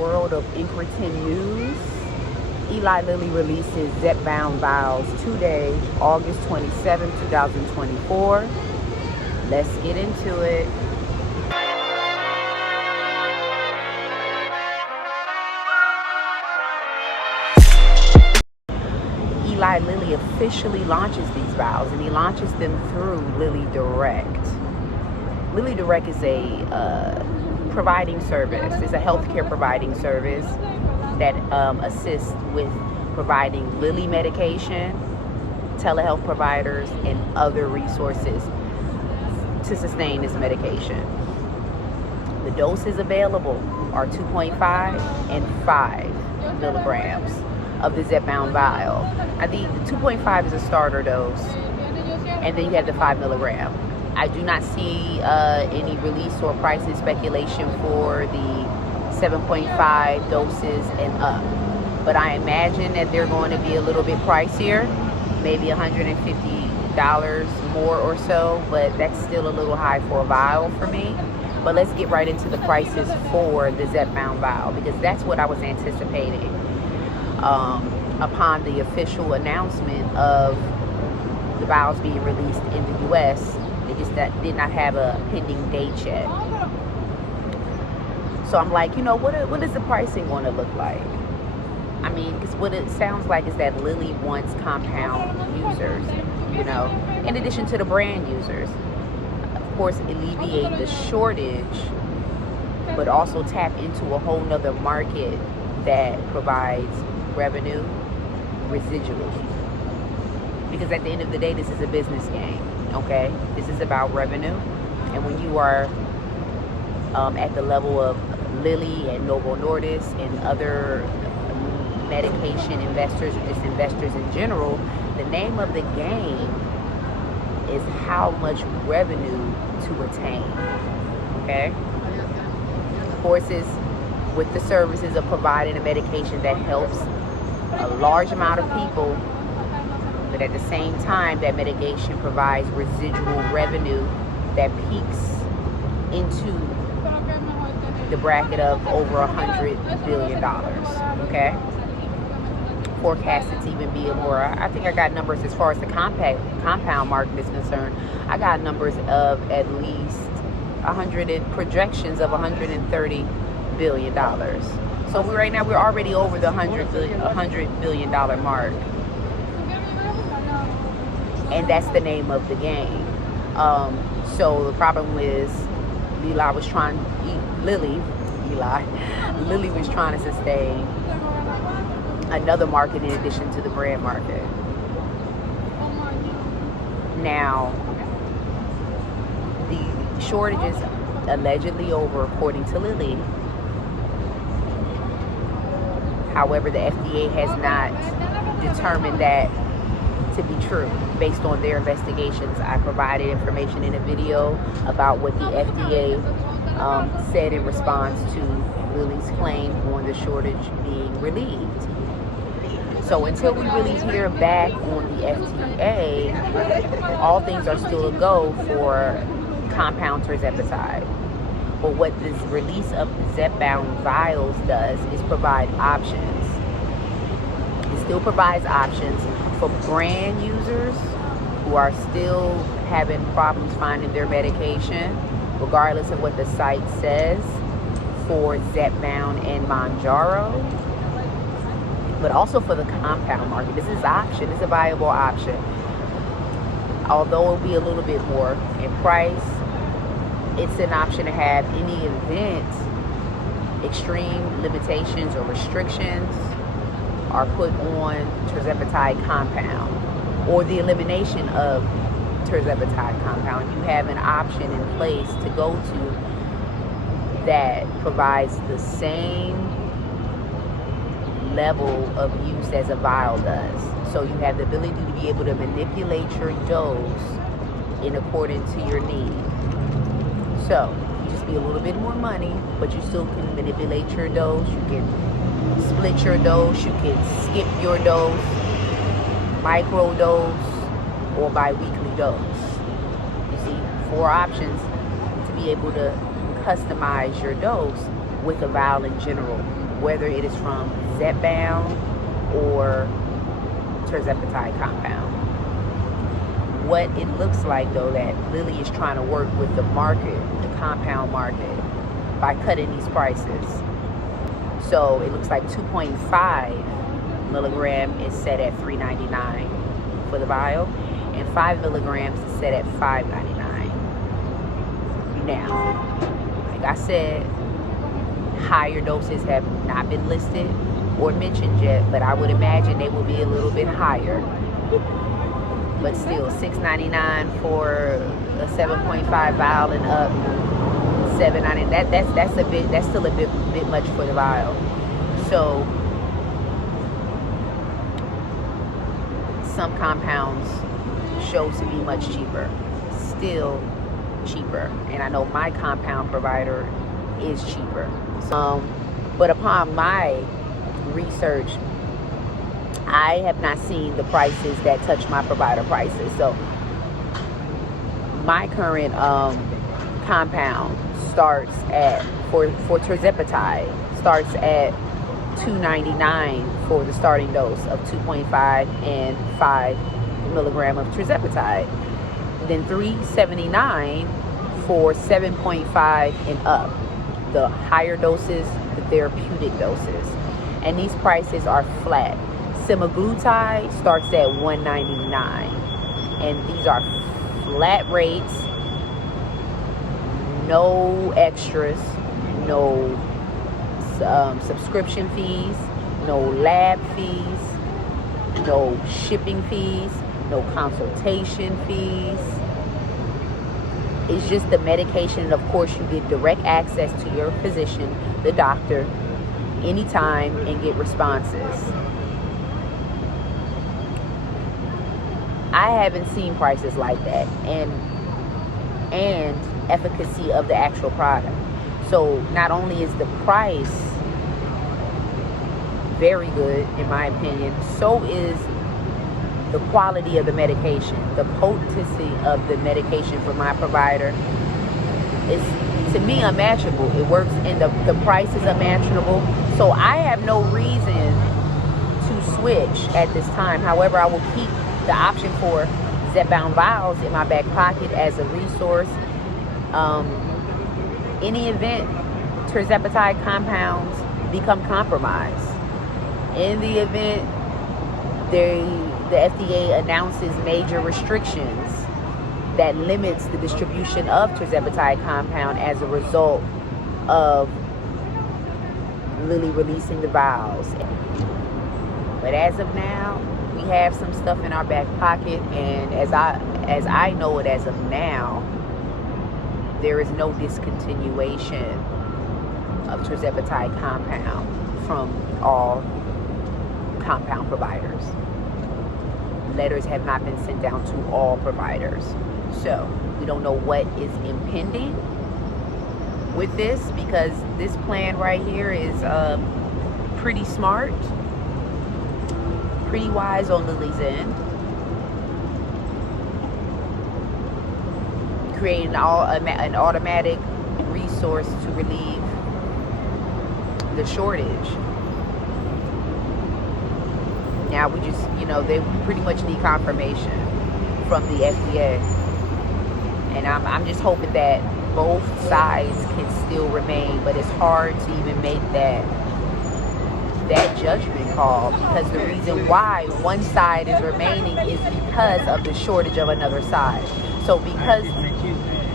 world of incretin news, Eli Lilly releases Zepbound Vials today, August 27, 2024. Let's get into it. Eli Lilly officially launches these vials, and he launches them through Lilly Direct. Lilly Direct is a providing service. It's a healthcare providing service that assists with providing Lilly medication, telehealth providers, and other resources to sustain this medication. The doses available are 2.5 and 5 milligrams of the Zepbound vial. I think the 2.5 is a starter dose, and then you have the 5 milligram. I do not see any release or pricing speculation for the 7.5 doses and up, but I imagine that they're going to be a little bit pricier, maybe $150 more or so, but that's still a little high for a vial for me. But let's get right into the prices for the Zepbound vial, because that's what I was anticipating upon the official announcement of the vials being released in the US. They just did not have a pending date yet. So I'm like, you know, what is the pricing going to look like? I mean, because what it sounds like is that Lilly wants compound users, you know, in addition to the brand users. Of course, alleviate the shortage, but also tap into a whole nother market that provides revenue residually. Because at the end of the day, this is a business game, okay? This is about revenue. And when you are at the level of Lilly and Novo Nordisk and other medication investors, or just investors in general, the name of the game is how much revenue to attain, okay? Of course, it's with the services of providing a medication that helps a large amount of people, but at the same time, that medication provides residual revenue that peaks into the bracket of over $100 billion, okay? Forecasted to even be more. I think I got numbers as far as the compound market is concerned. I got numbers of at least projections of $130 billion. So right now we're already over the $100 billion mark, and that's the name of the game. So the problem is Lilly was trying to sustain another market in addition to the brand market. Now, the shortage is allegedly over, according to Lilly. However, the FDA has not determined that to be true based on their investigations. I provided information in a video about what the FDA said in response to Lilly's claim on the shortage being relieved. So until we really hear back on the FDA, all things are still a go for compound Tirzepatide. But what this release of Zepbound vials does is provide options. It still provides options for brand users who are still having problems finding their medication, regardless of what the site says, for Zepbound and Mounjaro, but also for the compound market. This is an option. It's a viable option. Although it'll be a little bit more in price, it's an option to have any event, extreme limitations or restrictions are put on Tirzepatide compound, or the elimination of Tirzepatide compound. You have an option in place to go to that provides the same level of use as a vial does. So you have the ability to be able to manipulate your dose in accordance to your need. So you just be a little bit more money, but you still can manipulate your dose. You can split your dose. You can skip your dose, micro dose, or bi-weekly dose. You see, 4 options to be able to customize your dose with a vial in general. whether it is from Zepbound or Tirzepatide compound. What it looks like, though, that Lilly is trying to work with the market, the compound market, by cutting these prices. So it looks like 2.5 milligram is set at $3.99 for the vial, and 5 milligrams is set at $5.99. Now, like I said, higher doses have not been listed or mentioned yet, but I would imagine they will be a little bit higher. But still, $6.99 for a 7.5 vial and up, $7.99. That's still a bit much for the vial. So some compounds show to be much cheaper, still cheaper, and I know my compound provider is cheaper. But upon my research, I have not seen the prices that touch my provider prices. So my current compound starts at, for Tirzepatide, starts at $2.99 for the starting dose of 2.5 and 5 milligram of Tirzepatide. Then $3.79 for 7.5 and up, the higher doses, the therapeutic doses. And these prices are flat. Semaglutide starts at $1.99, and these are flat rates, no extras, no subscription fees, no lab fees, no shipping fees, no consultation fees. It's just the medication, and of course you get direct access to your physician, the doctor, anytime, and get responses. I haven't seen prices like that, and efficacy of the actual product. So not only is the price very good, in my opinion, so is the quality of the medication, the potency of the medication for my provider is, to me, unmatchable. It works, and the price is unmatchable. So I have no reason to switch at this time. However, I will keep the option for Zepbound vials in my back pocket as a resource. Any event Tirzepatide compounds become compromised, in the event the FDA announces major restrictions that limits the distribution of Tirzepatide compound as a result of Lilly releasing the vials. But as of now, we have some stuff in our back pocket, and as I know it as of now, there is no discontinuation of Tirzepatide compound from all compound providers. Letters have not been sent down to all providers. So we don't know what is impending with this, because this plan right here is pretty smart, pretty wise on Lilly's end, creating an automatic resource to relieve the shortage. Now we just, they pretty much need confirmation from the FDA. And I'm just hoping that both sides can still remain, but it's hard to even make that judgment call, because the reason why one side is remaining is because of the shortage of another side. So because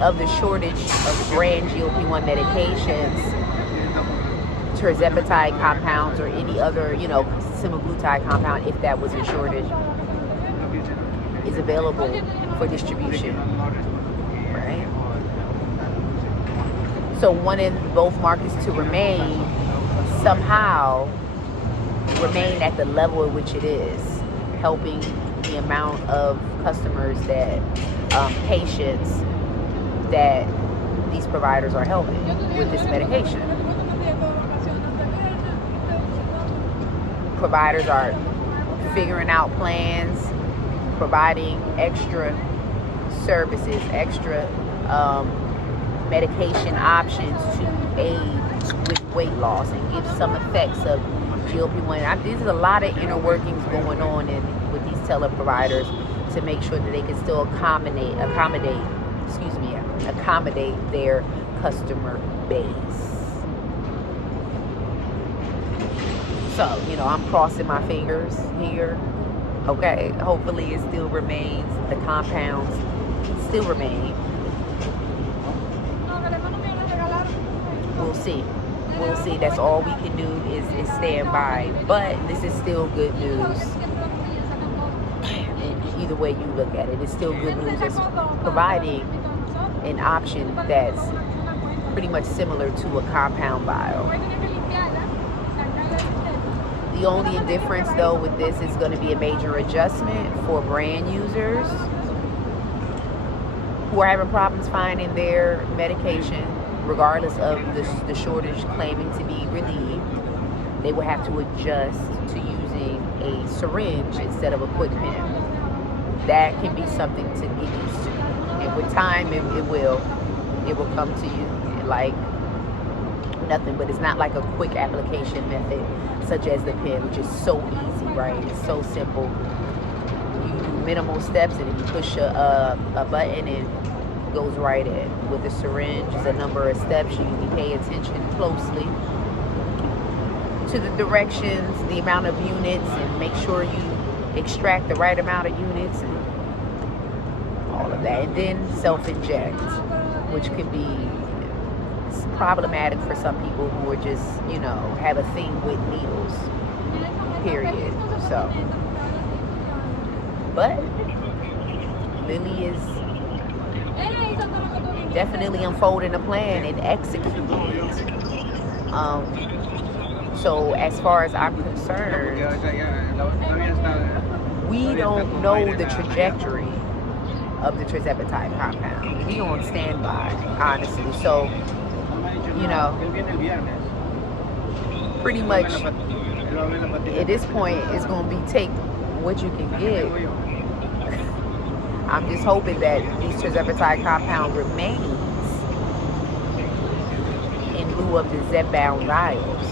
of the shortage of brand GLP-1 medications, Tirzepatide compounds or any other, Semaglutide compound, if that was in shortage, is available for distribution, right? So wanting both markets to somehow remain at the level at which it is, helping the amount of customers patients that these providers are helping with this medication. Providers are figuring out plans, providing extra services, extra medication options to aid with weight loss and give some effects of GLP-1. There's a lot of inner workings going on with these teleproviders to make sure that they can still accommodate their customer base. So, I'm crossing my fingers here. Okay, hopefully it still remains, the compounds still remain. We'll see. We'll see. That's all we can do is stand by. But this is still good news. Either way you look at it, it's still good news as providing an option that's pretty much similar to a compound vial. The only difference though with this is going to be a major adjustment for brand users who are having problems finding their medication, regardless of the shortage claiming to be relieved. They will have to adjust to using a syringe instead of a quick pen. That can be something to get used to, and with time it will come to you like nothing. But it's not like a quick application method such as the pen, which is so easy, right? It's so simple. You do minimal steps, and if you push a button, it goes right in. With the syringe, it's a number of steps. You need to pay attention closely to the directions, the amount of units, and make sure you extract the right amount of units and all of that. And then self-inject, which can be problematic for some people who are just, have a thing with needles, period. So, but Lilly is definitely unfolding a plan and executing it. So as far as I'm concerned, we don't know the trajectory of the Tirzepatide compound. We on standby, honestly. So, pretty much at this point, it's going to be take what you can get. I'm just hoping that this Tirzepatide compound remains in lieu of the Zepbound vials.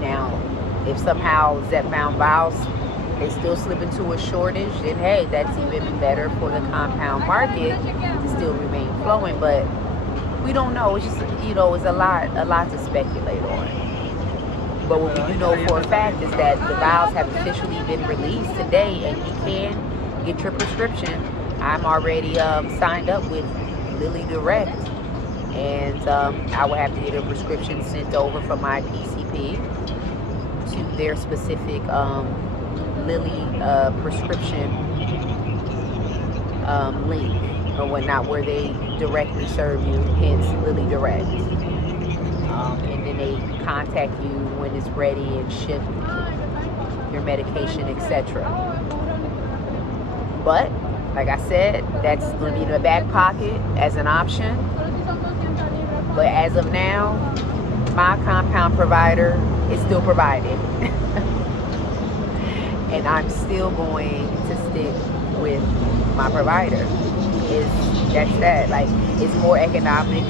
Now, if somehow Zepbound vials, they still slip into a shortage, then hey, that's even better for the compound market to still remain flowing. But we don't know. It's just, it's a lot to speculate on. But what we do know for a fact is that the vials have officially been released today, and you can get your prescription. I'm already signed up with Lilly Direct, and I will have to get a prescription sent over from my PCP to their specific Lilly prescription link or whatnot, where they directly serve you, hence Lilly Direct. And then they contact you when it's ready and ship your medication, etc. But like I said, that's going to be in the back pocket as an option. But as of now, my compound provider is still providing. And I'm still going to stick with my provider. That's that. Like, it's more economically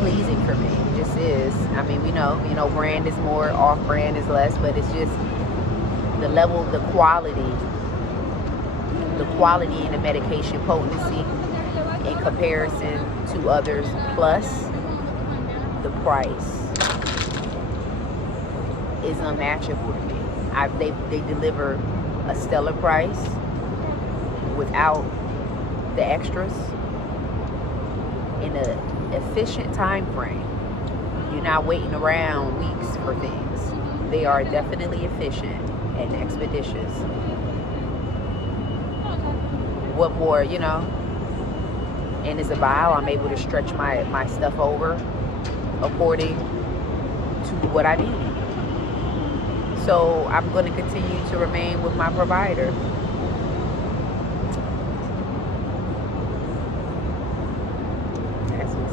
pleasing for me. It just is. I mean, we know, brand is more, off brand is less, but it's just the level, the quality and the medication potency in comparison to others, plus the price is unmatchable to me. They deliver a stellar price without the extras in an efficient time frame. You're not waiting around weeks for things. They are definitely efficient and expeditious. What more, and as a vial, I'm able to stretch my stuff over according to what I need. So I'm going to continue to remain with my provider.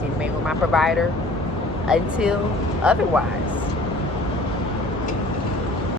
Remain with my provider until otherwise.